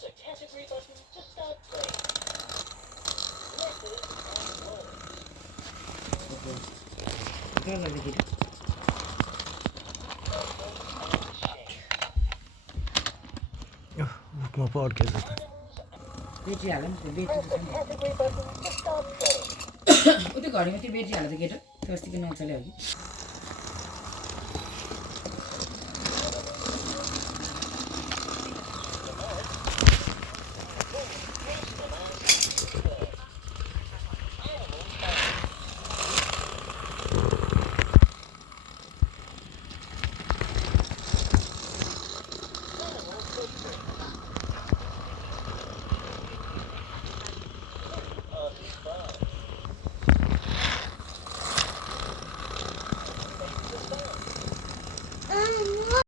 the category button to start playing. Letters and words. Kar lagde ki उठमा पढ के जता बेटी हाल्न त्यो बेटी Press the category button to start playing. उतै घडीमा त्यो बेटी हाल्दा केटा त्यो अस्तिको नचल्यो अघि